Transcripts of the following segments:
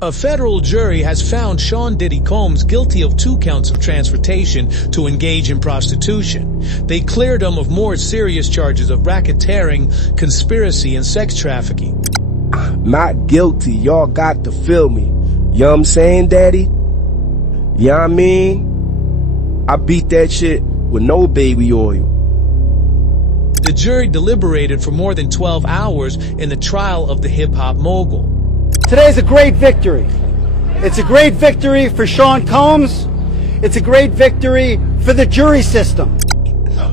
A federal jury has found Sean Diddy Combs guilty of 2 counts of transportation to engage in prostitution. They cleared him of more serious charges of racketeering, conspiracy, and sex trafficking. Not guilty. Y'all got to feel me. You know what I'm saying, Daddy? You know what I mean? I beat that shit with no baby oil. The jury deliberated for more than 12 hours in the trial of the hip-hop mogul. Today's a great victory. It's a great victory for Sean Combs. It's a great victory for the jury system.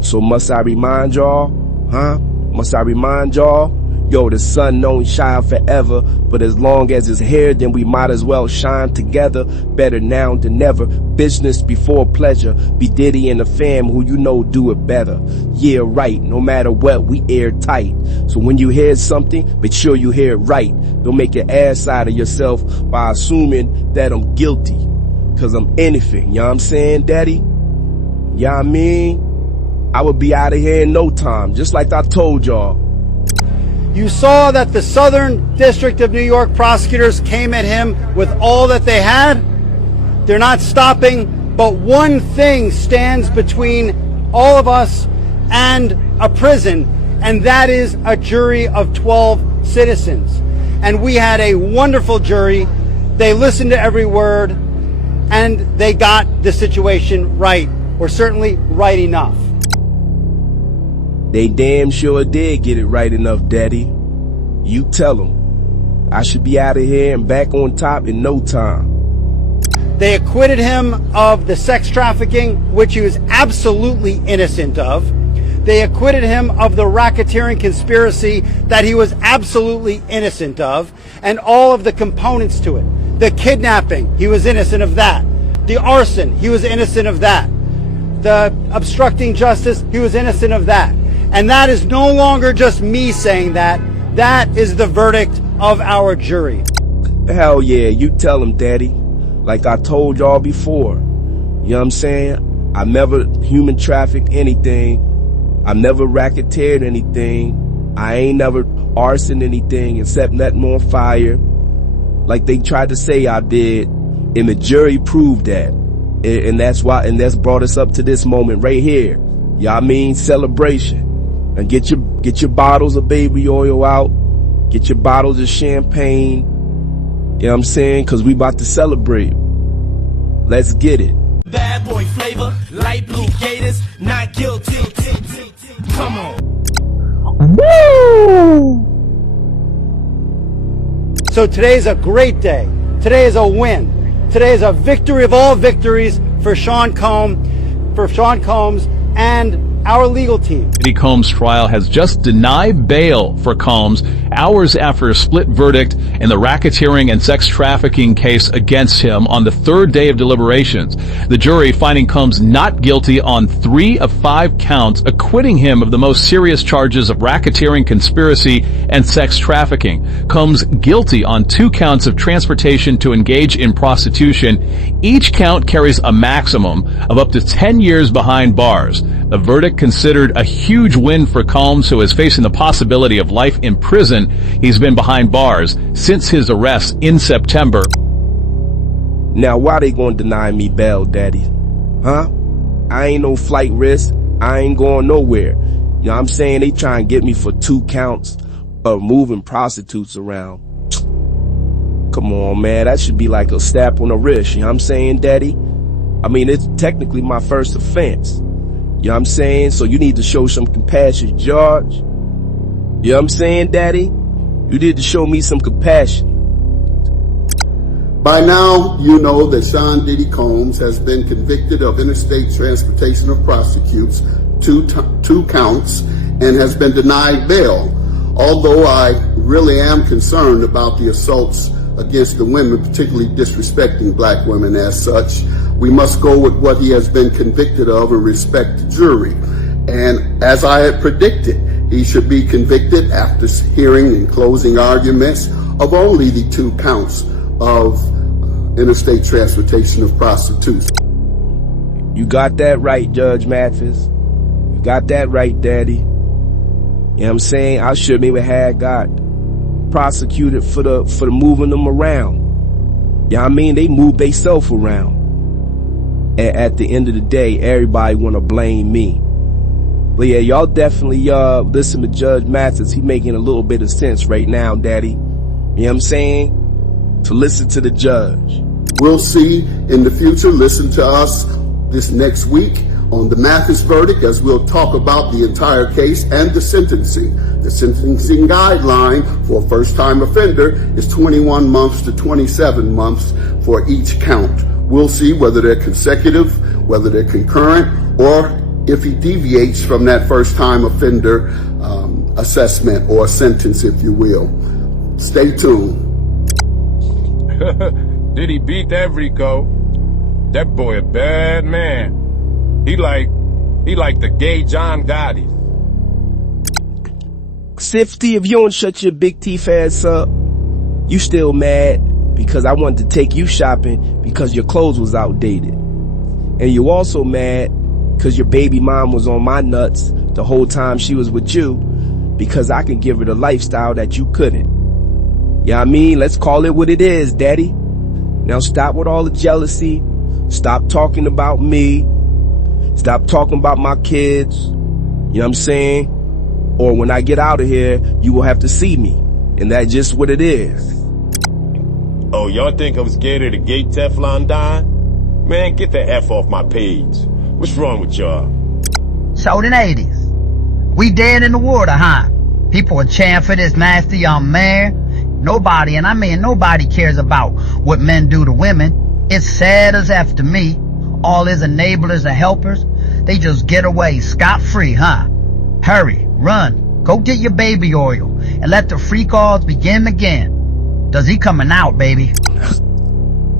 So must I remind y'all? Must I remind y'all? Yo, the sun don't shine forever, but as long as it's here, then we might as well shine together. Better now than never. Business before pleasure. Be Diddy and the fam who you know do it better. Yeah, right. No matter what, we airtight. So when you hear something, make sure you hear it right. Don't make an ass out of yourself by assuming that I'm guilty. Cause I'm anything. You know what I'm saying, Daddy? You know what I mean? I would be out of here in no time, just like I told y'all. You saw that the Southern District of New York prosecutors came at him with all that they had. They're not stopping, but one thing stands between all of us and a prison, and that is a jury of 12 citizens. And we had a wonderful jury. They listened to every word, and they got the situation right, or certainly right enough. They damn sure did get it right enough, Daddy. You tell them. I should be out of here and back on top in no time. They acquitted him of the sex trafficking, which he was absolutely innocent of. They acquitted him of the racketeering conspiracy that he was absolutely innocent of, and all of the components to it. The kidnapping, he was innocent of that. The arson, he was innocent of that. The obstructing justice, he was innocent of that. And that is no longer just me saying that. That is the verdict of our jury. Hell yeah, you tell them, Daddy. Like I told y'all before. You know what I'm saying? I never human trafficked anything. I never racketeered anything. I ain't never arsoned anything except nothing on fire. Like they tried to say I did. And the jury proved that. And that's why, and that's brought us up to this moment right here. Y'all mean celebration. And get your bottles of baby oil out. Get your bottles of champagne. You know what I'm saying? Cause we about to celebrate. Let's get it. Bad boy flavor, light blue gators, not guilty. Come on. Woo! So today's a great day. Today is a win. Today is a victory of all victories for Sean Combs and our legal team. Diddy Combs' trial has just denied bail for Combs hours after a split verdict in the racketeering and sex trafficking case against him on the 3rd day of deliberations. The jury finding Combs not guilty on 3 of 5 counts, acquitting him of the most serious charges of racketeering, conspiracy, and sex trafficking. Combs guilty on 2 counts of transportation to engage in prostitution. Each count carries a maximum of up to 10 years behind bars. The verdict considered a huge win for Combs, who is facing the possibility of life in prison. He's been behind bars since his arrest in September. Now, why they gonna deny me bail, Daddy? Huh? I ain't no flight risk. I ain't going nowhere. You know what I'm saying? They try and get me for 2 counts of moving prostitutes around. Come on, man. That should be like a slap on the wrist. You know what I'm saying, Daddy? I mean, it's technically my first offense. You know what I'm saying? So you need to show some compassion, George. You know what I'm saying, Daddy? You need to show me some compassion. By now, you know that Sean Diddy Combs has been convicted of interstate transportation of prostitutes, 2 counts, and has been denied bail. Although I really am concerned about the assaults against the women, particularly disrespecting black women as such, we must go with what he has been convicted of and respect the jury. And as I had predicted, he should be convicted after hearing and closing arguments of only the 2 counts of interstate transportation of prostitutes. You got that right, Judge Mathis. You got that right, Daddy. You know what I'm saying? I should maybe have got prosecuted for the moving them around. Yeah, I mean, they move theyself around. At the end of the day, everybody wanna blame me. But yeah, y'all definitely listen to Judge Mathis. He making a little bit of sense right now, Daddy. You know what I'm saying? So listen to the judge. We'll see in the future. Listen to us this next week on the Mathis verdict, as we'll talk about the entire case and the sentencing. The sentencing guideline for a first-time offender is 21 months to 27 months for each count. We'll see whether they're consecutive, whether they're concurrent, or if he deviates from that first-time offender assessment or sentence, if you will. Stay tuned. Diddy beat that Rico. That boy a bad man. He like the gay John Gotti. Sifty, if you don't shut your big teeth ass up, you still mad because I wanted to take you shopping because your clothes was outdated. And you also mad because your baby mom was on my nuts the whole time she was with you because I could give her the lifestyle that you couldn't. Yeah, I mean, let's call it what it is, Daddy. Now stop with all the jealousy. Stop talking about me. Stop talking about my kids. You know what I'm saying? Or when I get out of here, you will have to see me. And that's just what it is. Oh, y'all think I'm scared of the gay Teflon Don? Man, get the F off my page. What's wrong with y'all? So in the 80s, we dead in the water, huh? People are cheering for this nasty young man. Nobody, and I mean nobody, cares about what men do to women. It's sad as F to me. All his enablers and helpers, they just get away scot-free, huh? Hurry, run, go get your baby oil, and let the free calls begin again. Does he coming out, baby?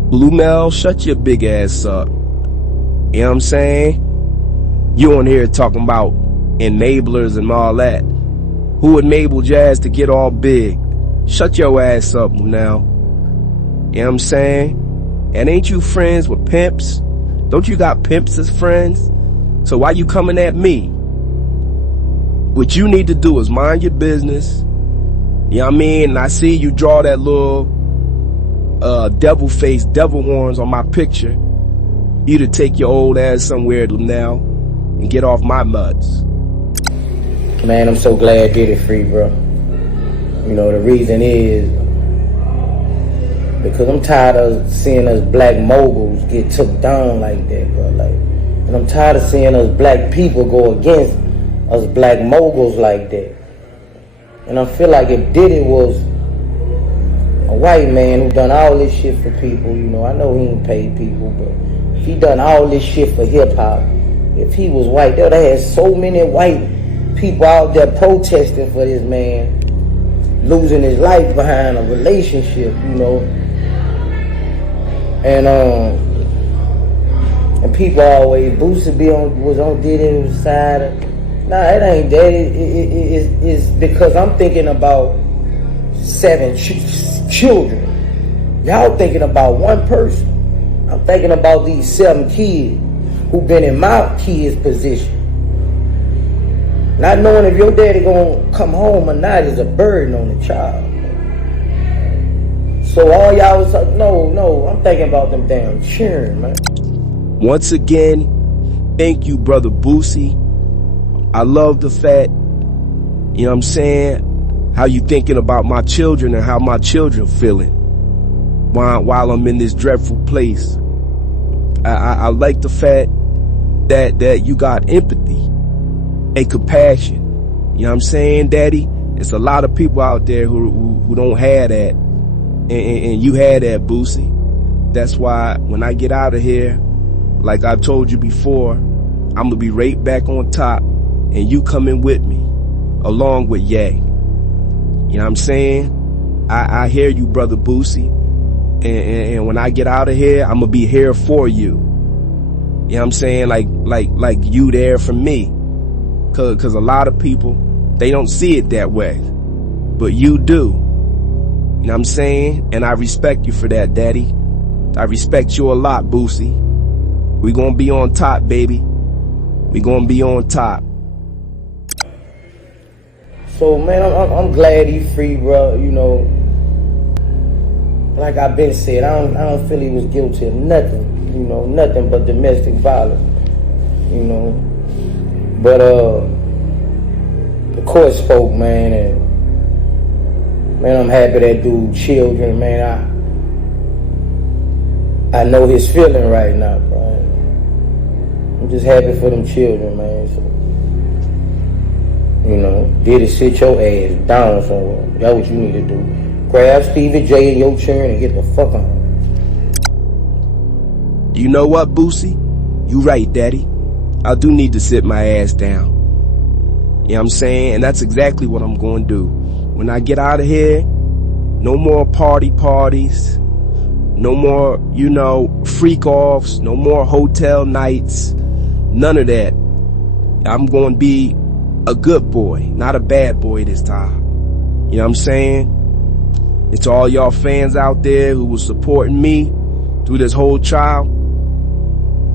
Luenell, shut your big ass up. You know what I'm saying? You on here talking about enablers and all that. Who enabled Jazz to get all big? Shut your ass up, Luenell. You know what I'm saying? And ain't you friends with pimps? Don't you got pimps as friends? So why you coming at me? What you need to do is mind your business. You know what I mean? And I see you draw that little devil face, devil horns on my picture. You to take your old ass somewhere, Luenell, and get off my nuts. Man, I'm so glad Diddy free, bro. You know, the reason is because I'm tired of seeing us black moguls get took down like that, bro. Like, and I'm tired of seeing us black people go against us black moguls like that. And I feel like if Diddy was a white man who done all this shit for people, you know, I know he ain't paid people, but if he done all this shit for hip-hop, if he was white, they would have had so many white people out there protesting for this man losing his life behind a relationship, you know. And people always, Boosie was on Diddy's side. Nah, it ain't that. It's because I'm thinking about 7 children. Y'all thinking about one person. I'm thinking about these 7 kids who been in my kids' position. Not knowing if your daddy gonna come home or not is a burden on the child. So all y'all was like, no, I'm thinking about them damn children, man. Once again, thank you, brother Boosie. I love the fact, you know what I'm saying, how you thinking about my children and how my children feeling while I'm in this dreadful place. I like the fact that you got empathy and compassion. You know what I'm saying, Daddy? It's a lot of people out there who don't have that. And you had that, Boosie. That's why when I get out of here, like I've told you before, I'm gonna be right back on top and you coming with me, along with Ye. You know what I'm saying? I hear you, brother Boosie. And when I get out of here, I'm gonna be here for you. You know what I'm saying? Like you there for me. Cause a lot of people, they don't see it that way. But you do. You know what I'm saying? And I respect you for that, Daddy. I respect you a lot, Boosie. We gonna be on top, baby. We gonna be on top. So, man, I'm glad he free, bro. You know, like I've been said, I don't feel he was guilty of nothing, you know, nothing but domestic violence, you know. But the court spoke, man, and man, I'm happy that dude children, man. I know his feeling right now, bro. I'm just happy for them children, man. So, you know, Diddy, sit your ass down somewhere. That's what you need to do. Grab Stevie J in your chair and get the fuck on. You know what, Boosie? You right, Daddy. I do need to sit my ass down. You know what I'm saying? And that's exactly what I'm going to do. When I get out of here, no more parties. No more, you know, freak-offs. No more hotel nights. None of that. I'm going to be a good boy, not a bad boy this time. You know what I'm saying? And to all y'all fans out there who was supporting me through this whole trial,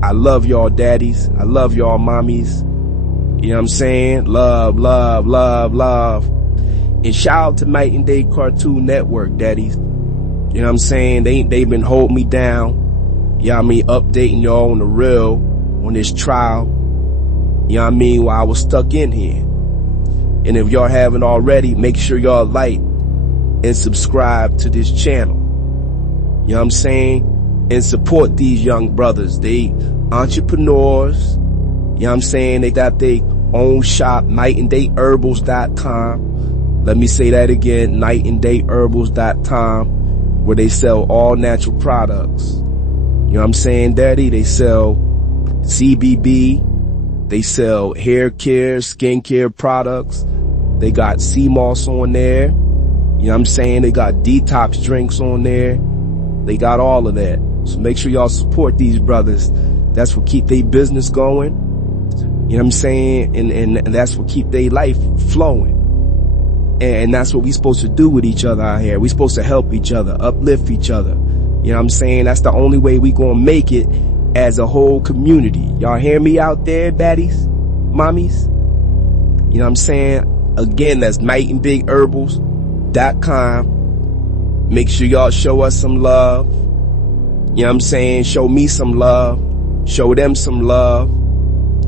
I love y'all daddies. I love y'all mommies. You know what I'm saying? Love, love, love, love. And shout out to Night and Day Cartoon Network, daddies. You know what I'm saying? They've been holding me down. You know what I mean? Updating y'all on the real on this trial. You know what I mean? While I was stuck in here. And if y'all haven't already, make sure y'all like and subscribe to this channel. You know what I'm saying? And support these young brothers. They entrepreneurs. You know what I'm saying? They got their own shop, nightanddayherbals.com. Let me say that again, nightanddayherbals.com, where they sell all natural products. You know what I'm saying, Daddy? They sell CBD. They sell hair care, skincare products. They got sea moss on there. You know what I'm saying? They got detox drinks on there. They got all of that. So make sure y'all support these brothers. That's what keep their business going. You know what I'm saying? And that's what keep their life flowing. And that's what we supposed to do with each other out here. We supposed to help each other, uplift each other. You know what I'm saying? That's the only way we gonna make it as a whole community. Y'all hear me out there, baddies, mommies? You know what I'm saying? Again, that's nightanddayherbals.com. Make sure y'all show us some love. You know what I'm saying? Show me some love. Show them some love.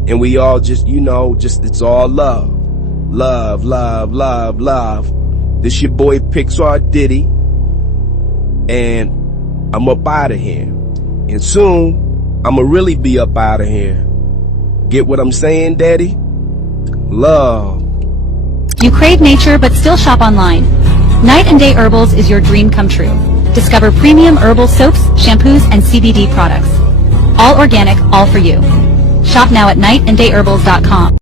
And we all just, you know, it's all love. Love, love, love, love. This your boy Pixar Diddy. And I'm up out of here. And soon, I'ma really be up out of here. Get what I'm saying, Daddy? Love. You crave nature but still shop online. Night and Day Herbals is your dream come true. Discover premium herbal soaps, shampoos, and CBD products. All organic, all for you. Shop now at nightanddayherbals.com.